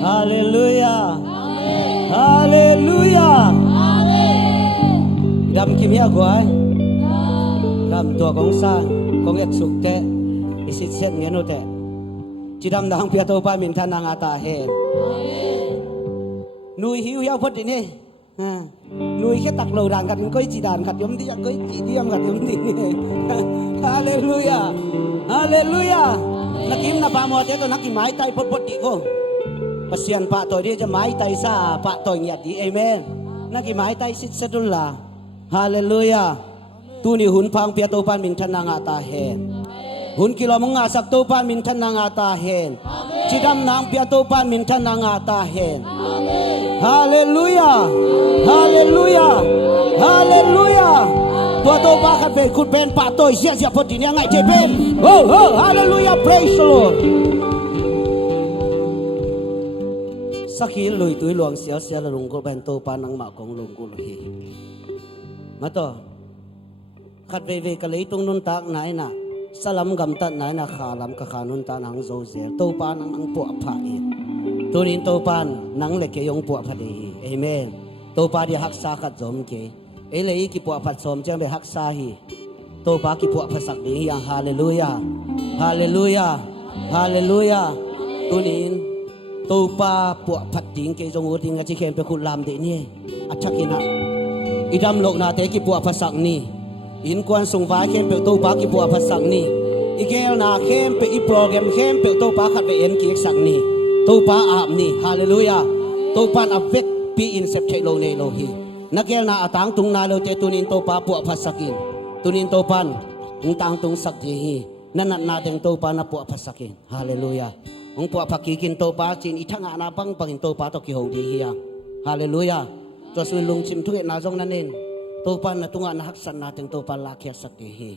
Hallelujah. Hallelujah. Đam kim ya quái. Đam tua công san, công yết suk te, isit set ngeno te. Chỉ đam nang pia to pa min than nang ata hen. Nuôi hiu ya phật ini. Nuôi cái tắc lầu đàn gần coi chỉ đàn khát yếm đi coi chỉ đi khát yếm đi. Hallelujah. Hallelujah. Nakim na pa mo te to nakim mai tai pot pot di ko. Pasian pa to dia je mai tai sa pa to nyat di amen. Nakim mai tai sit sedula. Hallelujah. Tu ni hun phang pia to pan min than nang ata hen. Hun kilo mga sak to pan min than nang ata hen. Chidam nang pia to pan min than nang ata hen. Hallelujah. Hallelujah. Hallelujah. Tua to ba khat ve khut ben pa to sia sia phot ni ngai che ben. Oh oh hallelujah, praise the Lord. Sakhi lui tui luang sia sia la lung ko ben to pa nang ma kong lung ko hi. Ma to khat ve ve ka lei tung nun tak nai na salam gam tat nai na kha lam ka kha nun ta nang zo zer to pa nang ang pu pha hi. Tunin to pan nang le ke yong pu pha de hi. Amen. To pa dia hak sa khat zom ke. Elei ki pu phat som chang be hak sa hi. To pa ki pu phasak de hi yang hallelujah. Hallelujah. Hallelujah. Tunin to pa pu phat ding ke jong u ding a chi khem pe khut lam de ni. Achakina. Idam lok na te ki pu phasak ni. In kwan sung va khem pe to pa ki pu phasak ni. Igel na khem pe I program khem pe to pa khat be en ki sak ni. To pa ap ni. Hallelujah. To pan avek pi in sep thai lo ne lo hi. Nakel na atang tung na lo te tunin to pa pu phasakin. Tunin to pan ung tang tung sak je hi. Nanat na deng to pa na pu phasakin. Hallelujah. Ung pu phakikin to pa chin I thanga na bang bangin to pa to ki ho di hi. Hallelujah. To sun lung chim thu na jong na nen. To pa na tunga na haksan na deng to pa la kya sak je hi.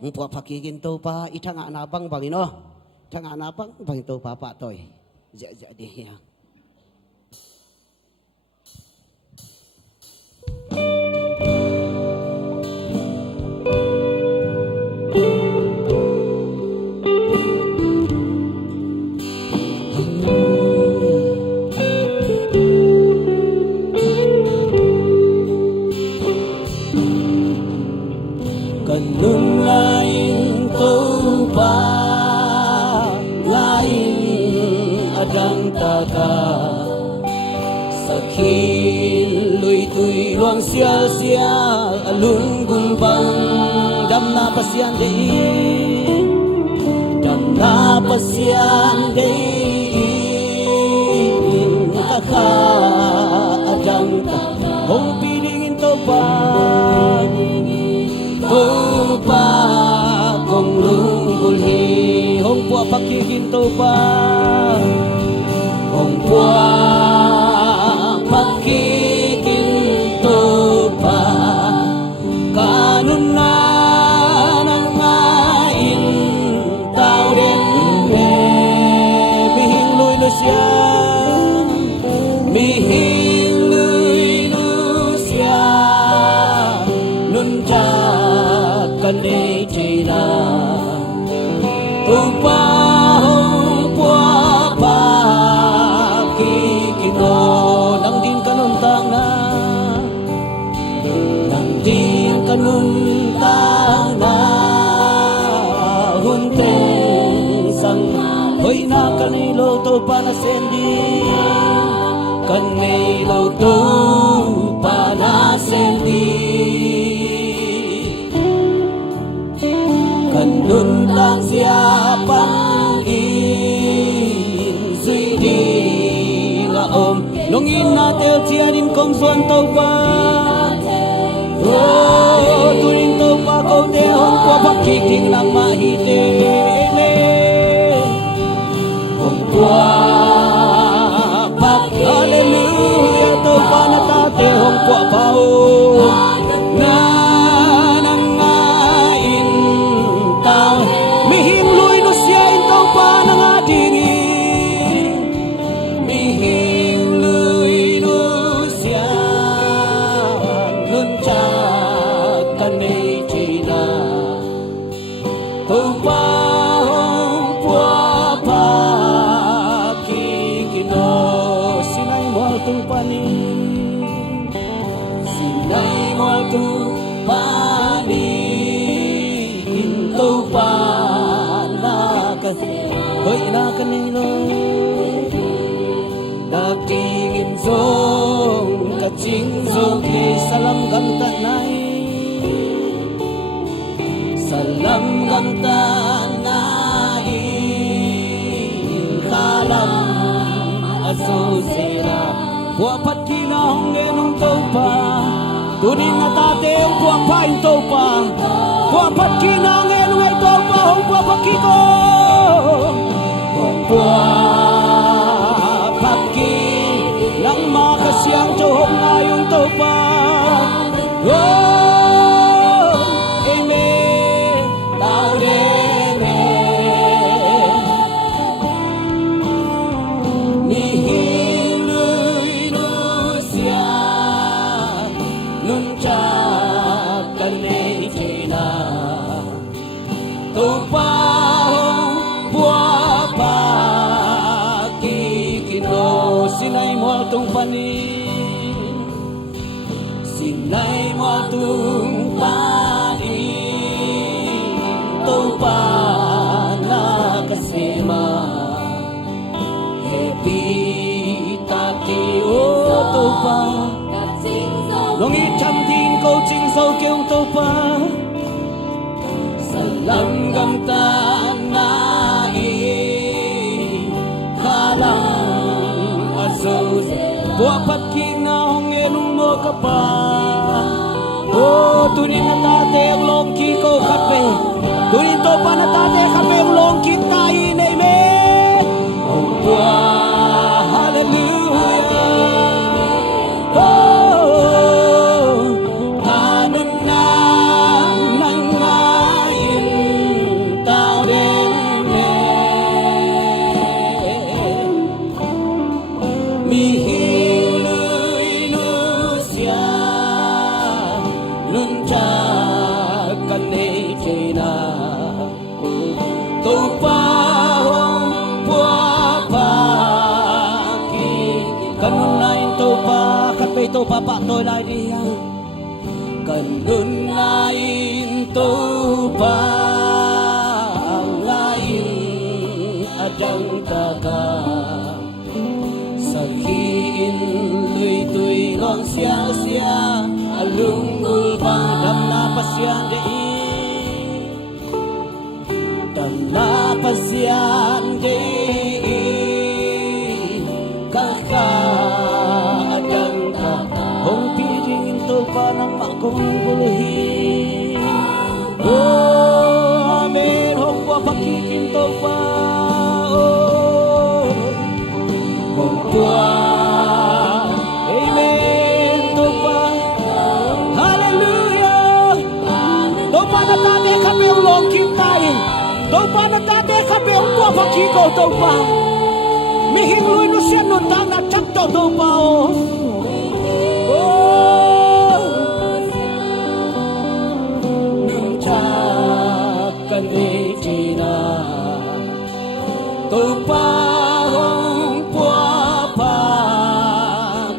Ung pu phakikin to pa I thanga na bang bangin no. Thanga na bang bangin to pa pa toy. Ja ja di hi. Kanun lain to pa lain adang taka sakhin lui tui luang sia sia alun gulbang dam na pasian de dam na pasian de kaka adang ta hong pidingin to pa kong lung hi hong pua pakikin to pa hong pua pakikin to pa kanun na nang main tao den me mihing lui lu sia mihing lui lu sia nun cha kan đi chỉ là tu pa hong pua pa ki kino nang din kanun tang na nang din kanun tang na hun te sang hoi na kanilo to pa na sendi kanilo to pa na sendi kanun lang siapa in suy đi là ôm nông in na theo chia din công xuân tàu pa tu din tàu pa câu te hong qua bắc kỳ kinh lang ma hi te le hong qua bắc hallelujah tàu pa na ta te hong qua pao na mihing lui no sia in tau pa nang adingi mihing lui no sia nun cha kanei china tau pa hong pua pa ki kino tung pani sinay mo tung pani into pa na kasi hoy na kanilo datingin zong kaching zong di salam ganta nai salam ganta nai kalam asusira buapat kinahong nenong topa tunin na tate ang buapain topa buapat kinahong nenong ay topa ang buapakiko buapat lang makasiyang tohong na yung topa amen tao dene nihiluy nusya nuncak kanay kina topa buapa kikino sinay mo atong panin sinay mo atong panin topa na kasima happy taki o topa nong icham din ko ching so kyung topa salam ganta nai kalang asos buapat kinahong enong mo kapa tunin na tate ang longki ko kape tunin to pa na tate kape ang longki tayo na amen hallelujah kanon na nangayin tao dene mihiluy nusya nuncak kanay kina tupahong puapaki kanun lain tupa kapay tupa pa to ladiya kanun lain tupa ang lain adang taka sahiin luy-tuy long siya alungul bang dam na pasyan dam na pasyan kakadang ka hong piling to pa ng makong guluhin amen hong papakikin to pa hong amen to pa hallelujah to pa na tate kape ang longking tayo to pa na tate kape ang papakiko to pa mihingluy no siya no tanga chakto to pa nuncak kanay kina to pa hong puapa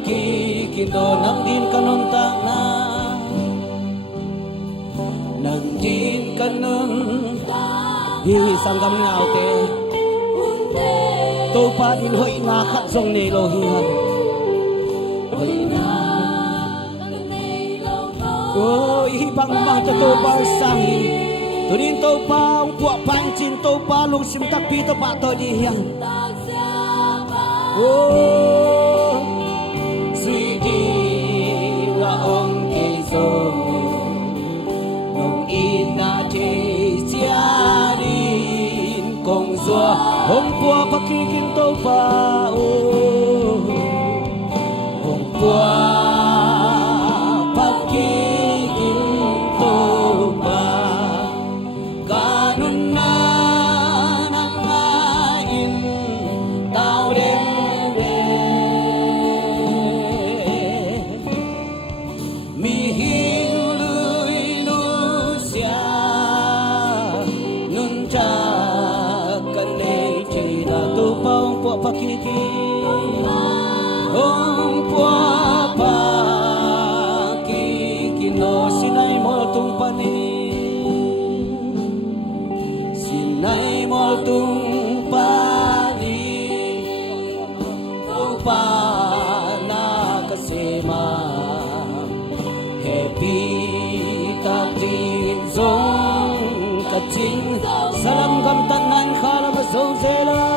kikino nang din kanunta na nang din kanon hihisanggam nga ote to pa din hoy nakat song nilohihan hoy na ihibang mga to barsahi tunin to pa ang puapancin to pa lung simtak pito pa to dihang Sweetie raong keso nung ina siyarin kong sua hong pua pakikin to pa hong pua pakikin to pa ganun na nangain tao din pakiki Hong pua pa kikino sinay mo tung panin, sinay mo tung panin, upa na kasema happy katin zong kating salam gamtanan khala mazozela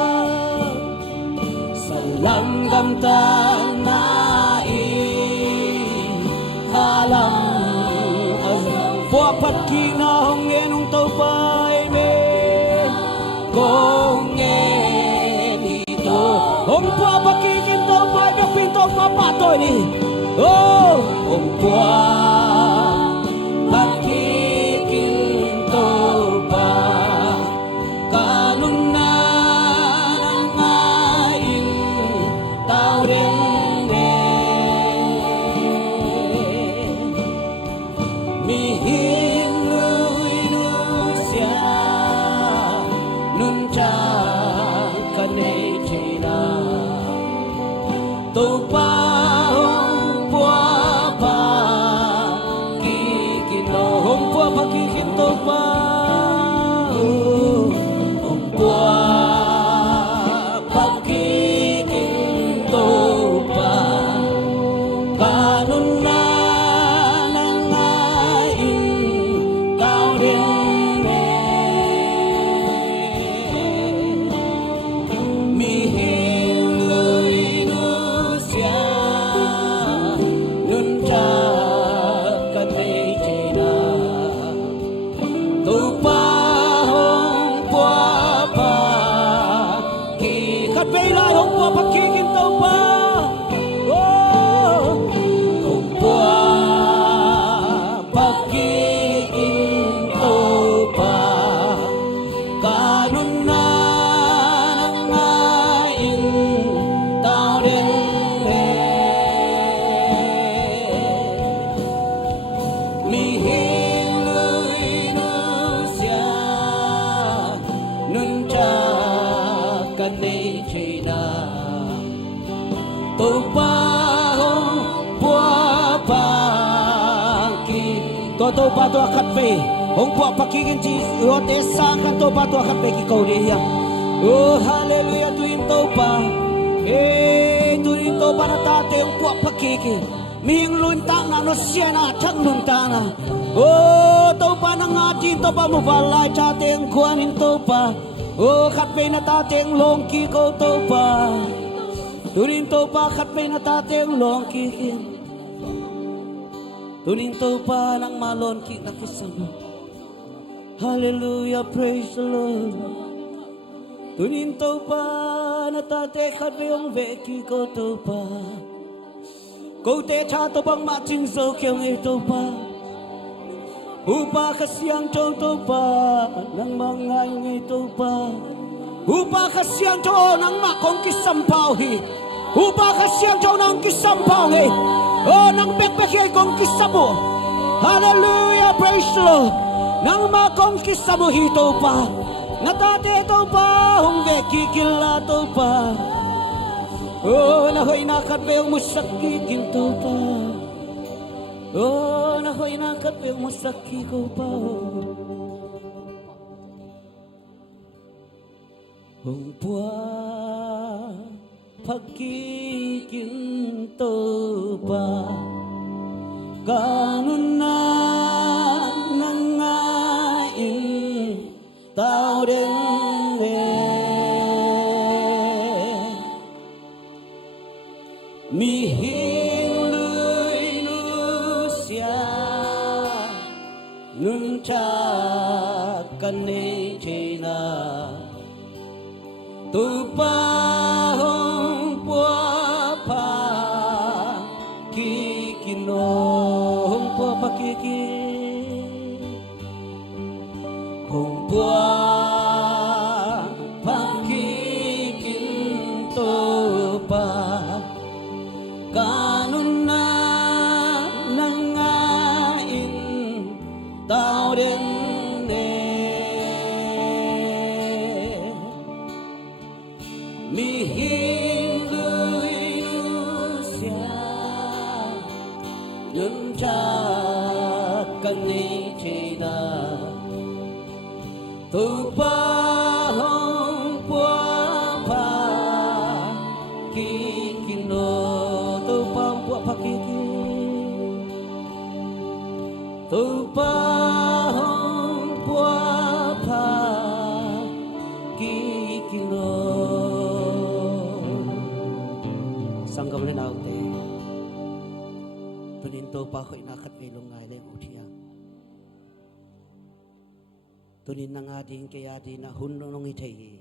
salam gamtanai halam buapat kinahong enong taupay me kong ito hong buapakikin taupay kapinto papatoy ni oh hong buapakikin taupay kanun na nangain tao rin mihiluy siya nun cha kanay china tu pa hong bua pa kikino hong bua pa kikinto pa hong bua pa kikinto pa kanun na to pa to akat pe hong po pakingin ji rote sa ka to pa to akat pe ki ko ri ya oh hallelujah tuin to pa tuin to pa na ta te hong po pakiki ming lun tang na no sia na thang lun ta na oh to pa na nga ti to pa mo valai cha te ang kuanin to pa oh khat pe na ta te ang long ki ko to pa tuin to pa khat pe na ta te ang long ki tunin to pa ng malon ki na kisama. Hallelujah, praise the Lord. Tunin to pa na tate kadbeong veki ko to pa. Ko te cha to bang matching so kyong ito pa. Upa kasiyang to pa ng mga ito pa. Upa kasiyang to ng makong kisampaw hi. Upa kasiyang to ng kisampaw hi. Oh, nang pekpek ay kongkista mo. Hallelujah, praise the Lord. Nang makongkista mo hito pa. Natate ito pa, hong vekikila to pa. Oh, nahoy nakatbeong musakikin to pa. Oh, nahoy nakatbeong musakiko pa. Hong buwan pagkikinto pa ganun na nangain tao rin mihiluy siya nun cha kanay china tu pa hong bua pa kikino hong bua pa kiki hong bua pa kikinto pa kanun na nangain tao rin mihiluy tu pa hong bua pa kikino tu pa bua pa kiki tu pa hong bua pa kikino sanggam le nau te tunin to pa khoi na khat ve long ngai le uthia tunin na nga ding kaya di na hun nong i thei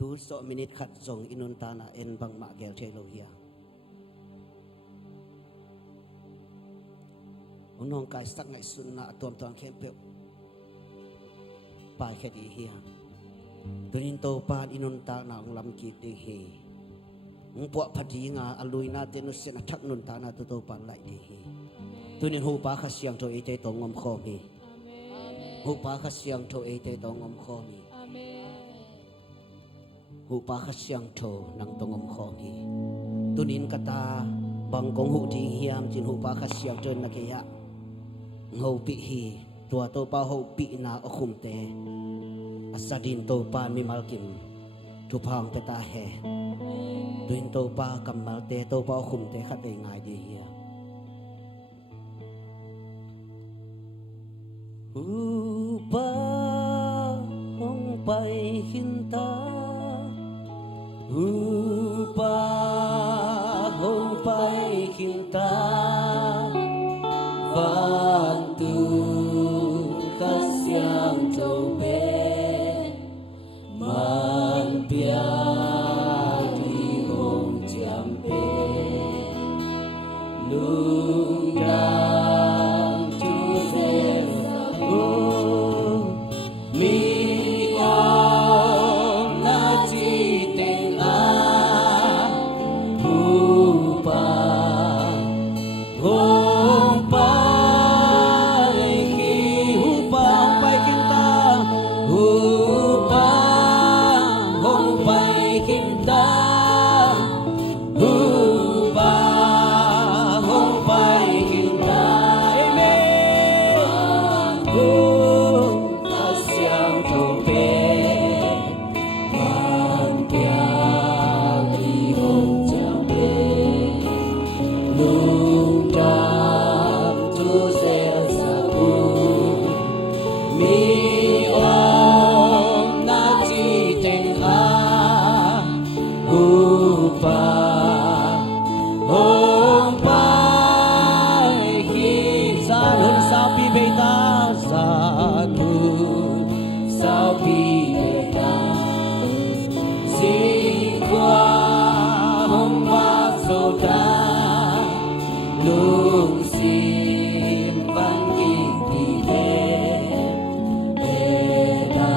tu so minute khat zong inun ta na en bang ma gel the lo hia onong kai sak ngai sun na tom tom khem pe pa khe di hia tunin to pa inun ta na ong lam ki te he ung po phadi nga alui na te nu sen thak nun ta na tu to pa lai di hi tunin hu pa kha siang to e te to ngom kho mi hu pa kha siang tho e te tong om kho mi hu pa kha siang tho nang tong om kho mi tunin kata bang kong hu ding hiam chin hu pa kha siang tön na ke ya ngau pi hi tua to pa ho pi na o khum te asadin to pa mi mal kim tu phang te ta he tuin to pa kamal te to pa o khum te kha te ngai di hi pa hong pai hin ta pa hong pai hin ta van tu ka siang châu pe man pia đi hong cham pe lung dang tu se mi om na chi tình a hu pa hong pa ki hu pa pai kin ta hu pa hong pai kin ta hu pa hong pai kin ta amen lung sim văn kinh thì da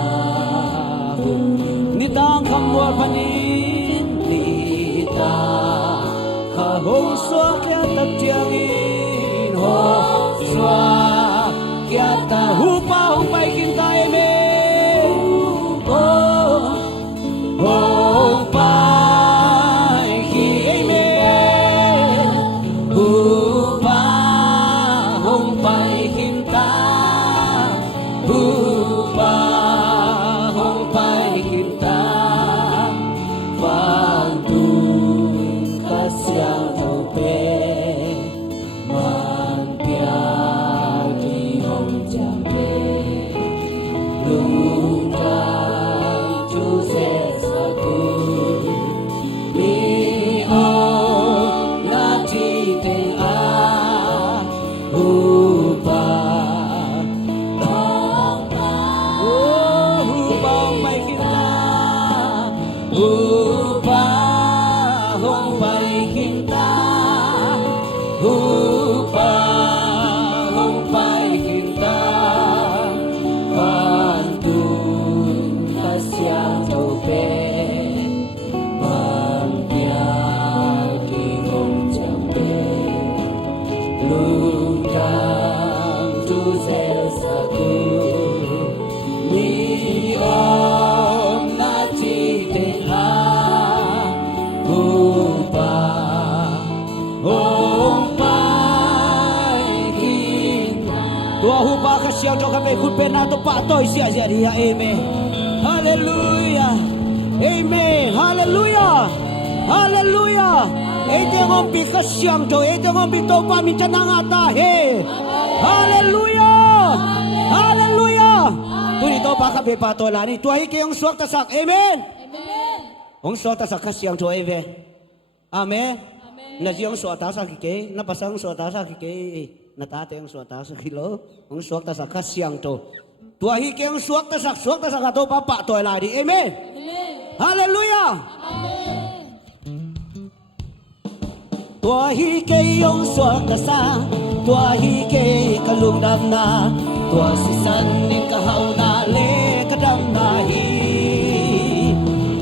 ni tang kham wa panin ni ta kha hong swa kya ta tiang in ho swa kya ta hu pa hong pai kim ta me hong pai ki me hu pa hong pai kim ta hu pa hong pai kim ta van tu ka siang thâu pe man pia siang cho kami kun pena to patoy siya siya dia amen. Hallelujah. Amen. Hallelujah. Hallelujah. Ito ang bikas siyang to. Ito ang bito paminsan ng atahe. Hallelujah. Hallelujah. Tunito pa kami patolani. Tuhay kayong suwag tasak. Amen. Ang suwag tasak kasiyang to. Amen. Amen. Nasiyang suwag tasak kike. Napasang suwag tasak kike. Natate ang suwag tasak kilo. Ang suwag tasak kasiyang to. Tuhay kayong suwag tasak ato pa patolani. Amen. Hallelujah. Tua hi kê yong suak ta sa tua hi kê ka lung dam na tua si san nin ka hau na le ka dam na hi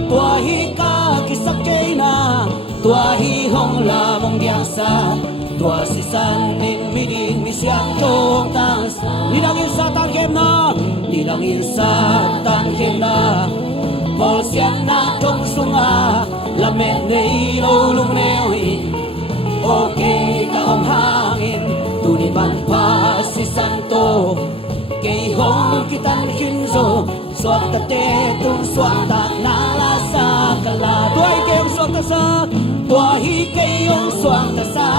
tua hi ka kisak kê na tua hi hong la mong diang sa tua si san nin mi ding mi siang tong tas nilangin sa tan kem na nilangin sa tan kem na Pol siang na tong sunga lamen nei lo lung neo hi Okay, kaong hangin Tuniman pa si Santo Kay hong kitan hinso Swak tate tung swak tak nalasa kala Tuahi kayong swak tasa Tuahi kayong swak tasa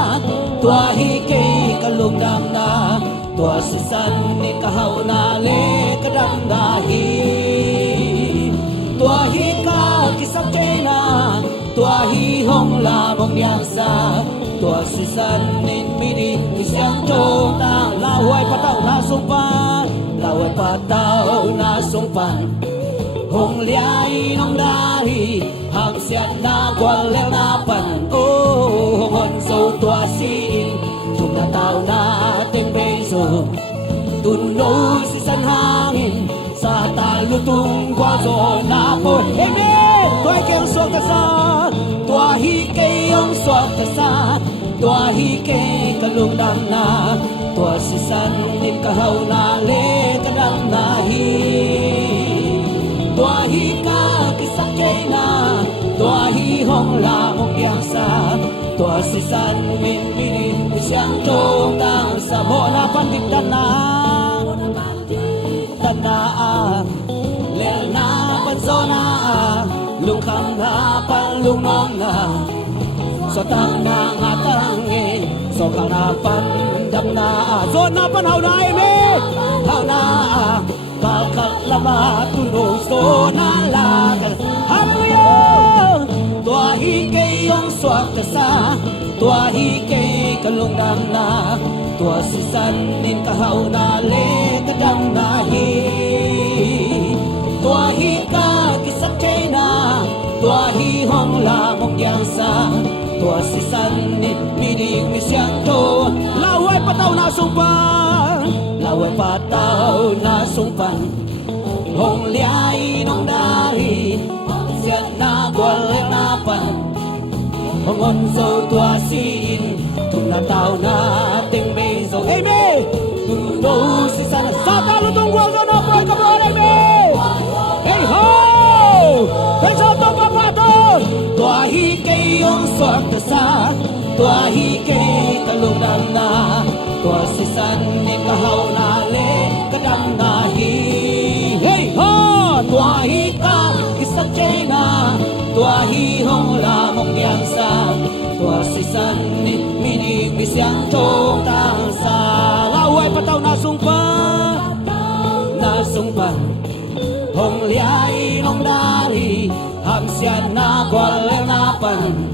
Tuahi kay kalungdam na Tua si san ni kahaw na le kadamdahi Tuahi ka kisap kay na Tuahi hong lamong niyangsa Tua si san nin midi Isyang to tang laway pataw na sumpan Laway pataw na sumpan Hong liay nong dahi Hang siat na gwalel na pan Oh, hongon so tua siin Sumna tao na tembeso Tuno si san hangin Sa talutong gwazo na po Amen! Tuay kayong swag tasa Tuahi kayong swag tasa Tuahi kay kalungdam na Tua si san din kahaw na le kadam nahi Tuahi ka kisakay na Tuahi hong lamong biyangsa Tua si san min binin Isyang tong tang sa mo na panditan na Tanaa Lel na panso na Lungkang na panlungong na So tang na nga tangin So kang na pandam na So na panhaw na ime Haw na Kalkal lama tulong So na lagal Hallelujah Tuahi kayong swak tasa Tuahi kay kalungdam na Tua si san nin kahaw na le kadam nahi Tuahi ka kisak kay na Tuahi hong lamong yangsa Tua si san nin midig mi siyang to Laway pataw na sumpan Laway pataw na sumpan Hong liay nong dari Siyat na gwalay na pan Hongon so tua siin Tunataw na ating beso Amen! Tundo si sana Sa talutong gwazo na pray ka bro Amen! Hey ho! Hey sa to papaton Tuahi kayong swak tasa Tuahi kay kalungdam na Tua si san ni kahaw na le kadam nahi Hey ho! Tuahi ka kisak kay na Tuahi hong lamong biyangsa Tua si san ni minig bisyang tong tangsa Laway pataw na sumpan Hong liay nong dari Hamsyan na gwalel na pan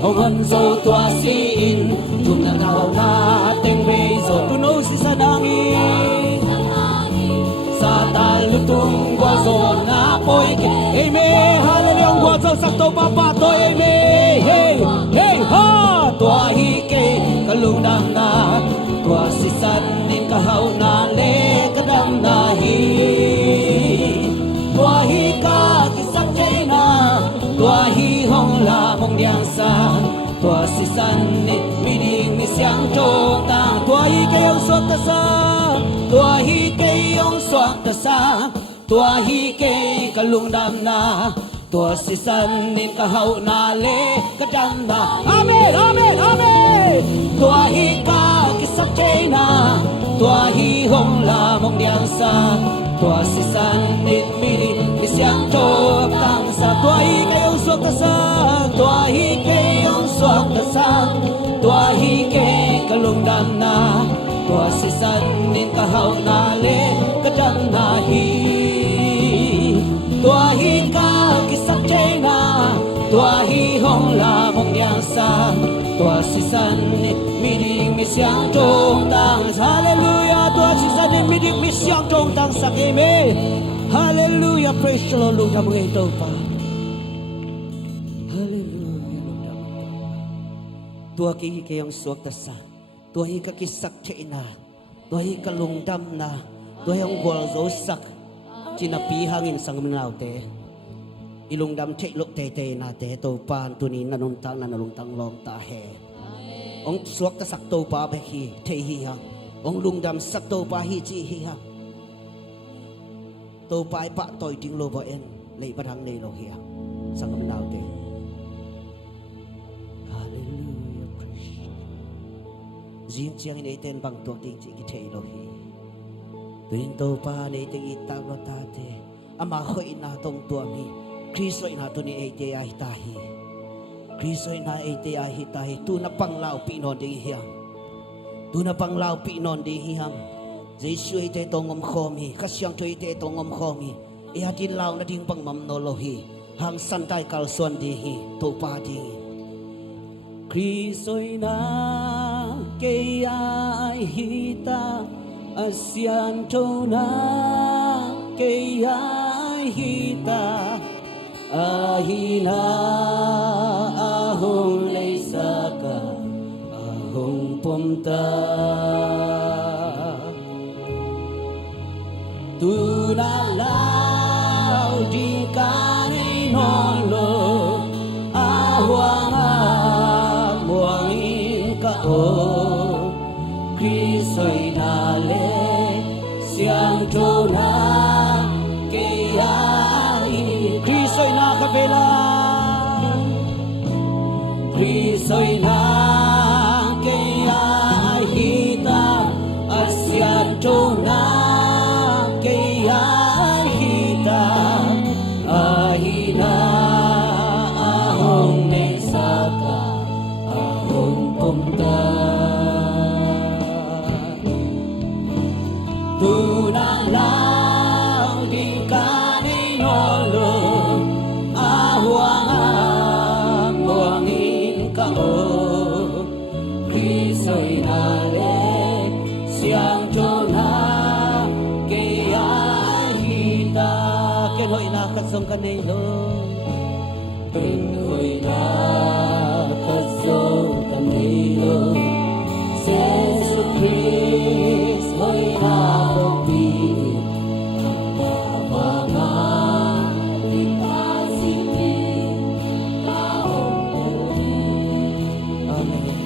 Hongon so tua siin Tumnanaw na ating beso Tuno si sanangin Sa talutong gwazo na po'y Amen! Hallelujah! Ang gwazo sakto papatoy Amen! Hey! Hey! Ha! Tuahi kay kalungdam na Tua si san nin kahaw na le kadam nahi Tuahi ka kisak kay na Tuahi hong lamong diyangsa Tua si san nin mining ni siyang tong tang Tuahi kayong swak tasa Tuahi kayong swak tasa Tuahi kay kalungdam na Tua si san nin kahaw na le kadam na Amen! Amen! Amen! Tuahi ka kisak kay na Tuahi hong lam sa tua si san nit miri siang cho tang sa tua hi kayong suak ta sa tua hi kayong suak ta sa tua hi ke kalung dam na tua si san nin kahaw na le kadang na hi tua hi ka kisak chena tua hi hong la mong yang sa tua si san nit miring mi siang trong tang hallelujah tua si san nit miring mi siang trong tang sa keme hallelujah praise the Lord lung jamang ito pa hallelujah lung jamang ito pa tua ki kayong suak ta sa tua hi ka kisak chena tua hi ka lung dam na tua hi ang gol zo sak chinapi hangin sang minaw te ilung dam che lok te te na te to pan tu ni nanung tang na nalung tang long ta he ong suak ta sak to pa ba hi te hi ha ong lung dam sak to pa hi chi hi ha to pa pa toy ting lo ba en lei ba thang nei lo hi ha sang am nao te hallelujah praise jin chiang nei ten bang to ting chi ki thei lo hi tuin to pa nei te i ta lo ta te ama khoi na tong tua mi Kristo ina tu ni ate ai tahi Kristo ina ate ai tahi tu na panglaw pi non ding hiam tu na panglaw pi non ding hiam Jesu ite tongom khomi khasyang tu ite tongom khomi e atin law na ding pang mam no lo hi hang san tai kal suan di hi to pa ding Kristo ina ke ai hita asyan to na ke ai hita ahina ahong leisaka ahong pomta tunalaw di kanay nolo ahwang amuangin ka o Kristo'y nale siyang tuna kaya Kristo'y nakabela Kristo'y na kaya hita asyato na kaya hita ahina ahong nesaka ahong punta tunalaw di kaninolo Kristo'y nale siyang tuna kaya hita Keno'y nakasong kanilo Keno'y nakasong kanilo Jesu Kristo'y nakapili ang pamangan ipasipin taong uli Amen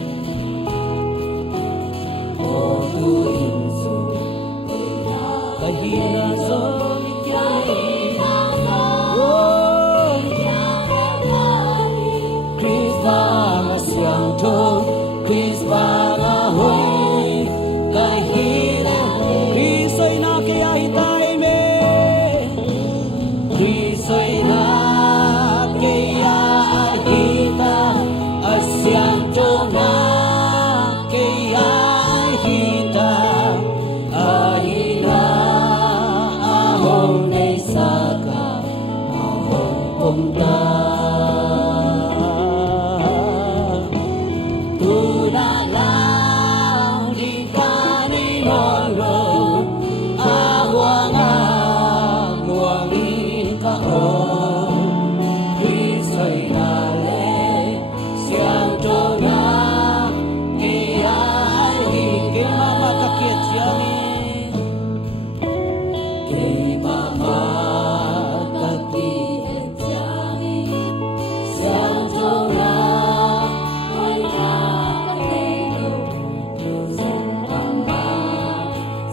kahina so Chris banga siang to Chris banga hoy kahina Chris ay na kaya hitay me Chris ay na kaya hita asyang to na kaya hita ahina ahong nesaka ahong punta tunalaw di kaninolo ahwang amuangin ka o Kristo'y nale siyang tuna kaya higit mama kakit yamin kay mama kakit yamin siyang tuna ay nakapelo siyang mama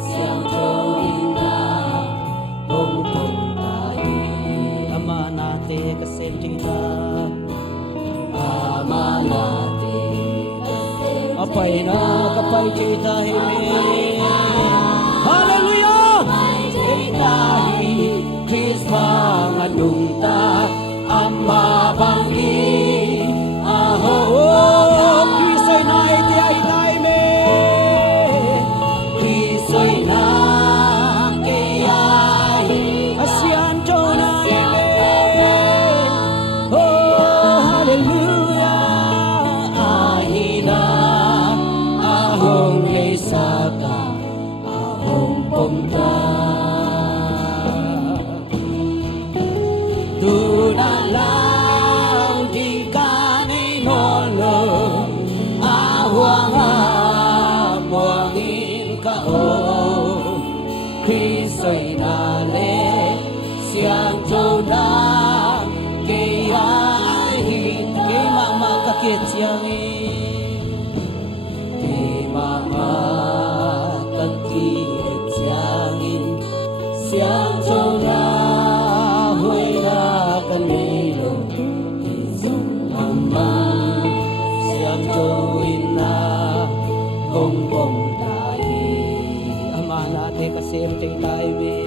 siyang tuna pumpun tayo ama natin kasentita ama natin apay na kapay kita himi hallelujah dahi Krisma nganungta amma bangi aho Kristoy na iti ay tay me Kristoy na kayay asyan jonay me oh hallelujah ahina ahong Yesaka ahong pomta Tunalang di kanay nolo Awang amuangin ka o Kristo'y nale siyang joda Kaya ay kay mama kakit siyangin Kay mama kakit siyangin Siyang joda kanilo isang amang siyang join na gonggong tayo ama natin kasi ang tayo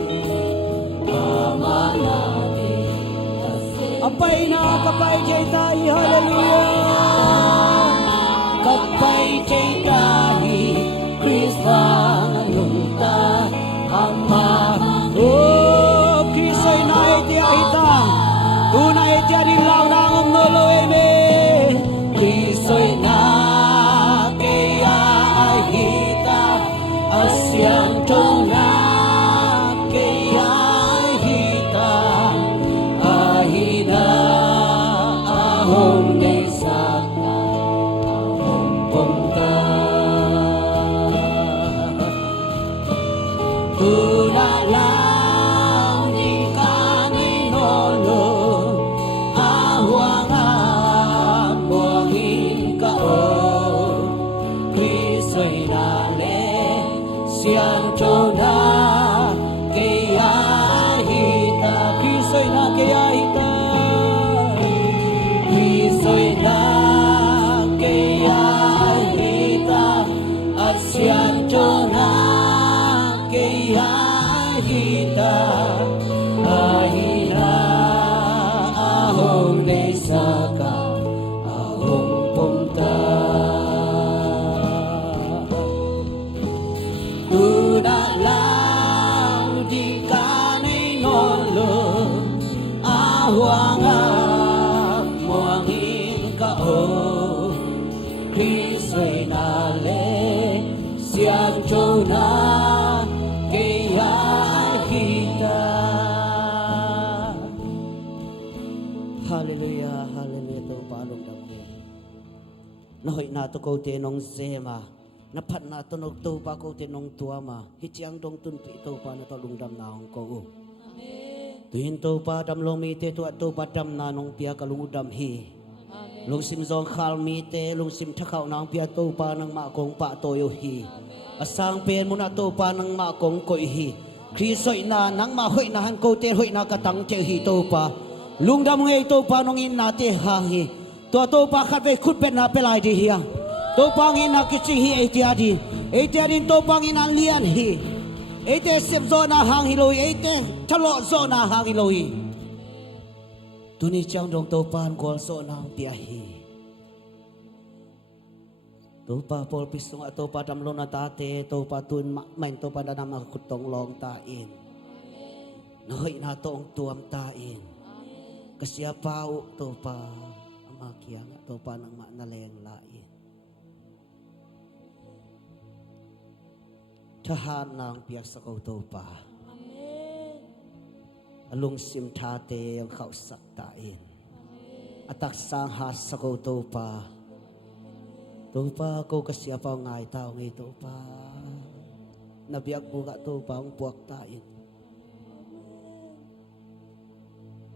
ama natin kasi apay na kapay jay tayo hallelujah kapay jay tayo Krista nalungta ama oh Kristo'y naitiahita tunay tiyarin lang ng umnolo eme Kristo'y na kaya ay hita asyang tunay kaya ay hita ahina ahong Yesaka ahong punta tunay lang di kanay nolo Kristo'y nale siyang joda kaya hita Kristo'y na kaya hita Kristo'y na kaya hita at siyang joda kaya hita ahina ahong Yesaka ahong punta Tunalang di kanay nolo awang amuangin ka o Kristo'y nale siyang joda kaya hita Hallelujah, hallelujah itong palong dami Nahoy nato ko tinong zema Napat na tunog to pa ko tinong tuama. Hitiang dong tunpi to pa na talungdam na hong ko. Tuhin to pa dam lomite to at to pa dam na nong pia kalungudam hi. Lung sim zong kalmite, lung sim takaw na ang pia to pa ng makong pa toyo hi. Asang pen mo na to pa ng makong koy hi. Kristo'y na nang mahoy na han ko te hoy na katang che hi to pa. Lungdam ngay to pa nong in nate hangi. To pa katwe kutpen na pelay di hiya. Topangin na kichihi etiadi topangin ang lian hi ete sip zona hang hiloi ete chalo zona hang hiloi tuni chang dong topan gol zona piahi topa pol pisung topa dam lona tate topa tun main topa danam kutong long tain noy na tong tuam tain kasiapau topa amakia topa nang manaleng lain Tahan ng piyak sa kauto pa. Alung simtate ang kausaktain. At aksang has sa kauto pa. Tupa ko kasi apaw ngay tao ngay tupa. Nabiyak buka tupa ang buwak tain.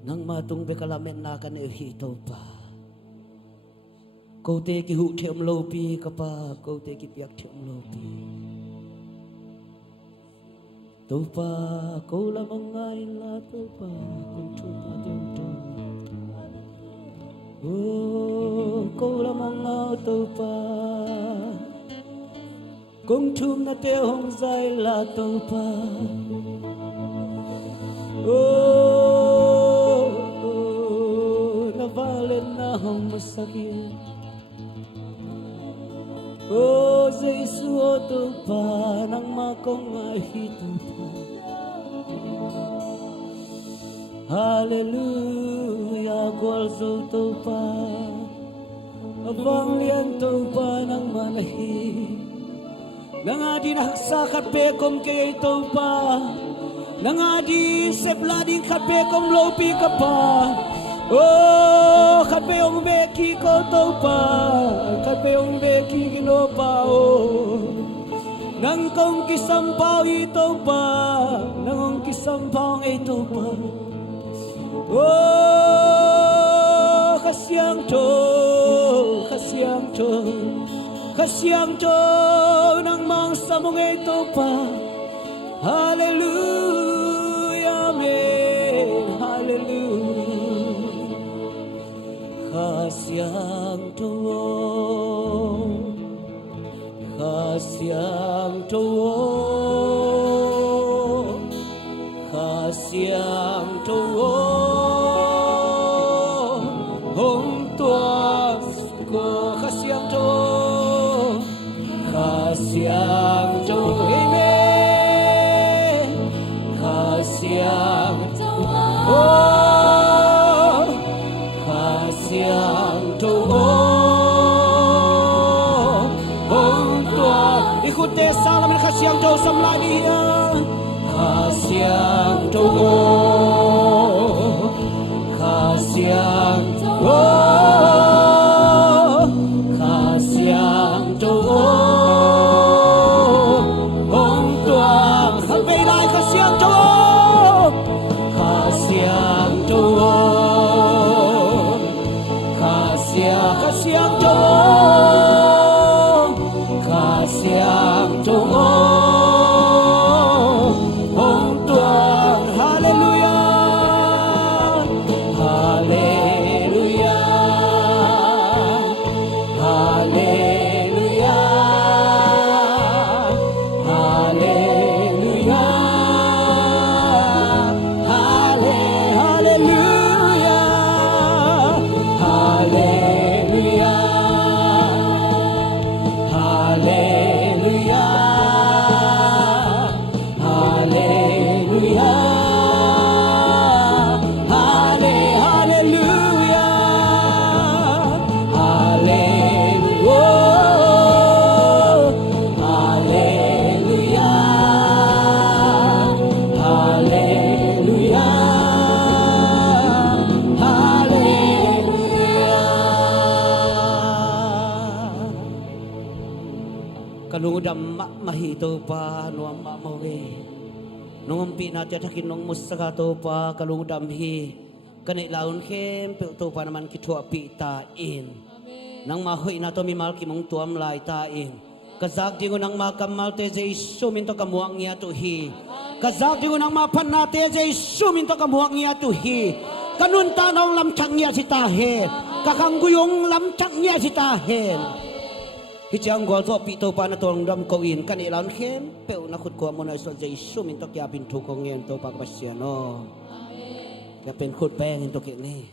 Nang matong bekalamin na ka na uhito pa. Kau te ki hu thiam lopi ka pa. Kau te ki piyak thiam lopi. Tupa ko lamang ngayon la tupa kung tupa tiyo oh ko lamang ngayon tupa kung tum na tiyo hong zay la tupa Nabalan na ang masakit. Oh, Jesus, oto pa nang makong ahito pa. Hallelujah, gwalso to pa. Abang lian to pa nang manahi. Nangadi nahaksakat pekom kay to pa. Nangadi seblading kat pekom lopi ka pa. Oh, kat peong beki ko to pa. Kat peong beki kino pa oh. Nang kong kisampaw ito pa. Nang kong kisampaw ito pa. Oh, kasyang to, kasyang to, kasyang to ng mga samong ito pa. Hallelujah, amen, hallelujah. Kasyang to, kasyang to, kasyang to. Hong tuas ko kasyang to, amen, kasyang to, oh, kasyang to, hong tuas. Ikuti salam ng kasyang to sa mladiya, kasyang to, kasyang to. Oh, kasyang to, hong tuang halpay lai kasyang to, kasyang to, kasyang to, kasyang to, hong tuang. Hallelujah, hallelujah. Hallelujah, hallelujah, hallelujah, hallelujah, hallelujah, hallelujah, kalungudam mahito pa nuang mamawi nungumpi natin takin nung musaka to pa kalungudam hi kanit laun kem pe to pa naman kitua pi tain nang mahoy na to mimal kimong tuam lai tain kazag dingo nang makamal te Jesu minto kamuang niya to hi kazag dingo nang mapan nate Jesu minto kamuang niya to hi kanun tanong lamchang niya si tahen kakangguyong lamchang niya si tahen Hijang gol to pito pa na tong dam ko in kan ilan kem pe nakut ko mo na sa Jesu minto kya pintu ko ngien to pagpasyano amen ka pen khut beng into kini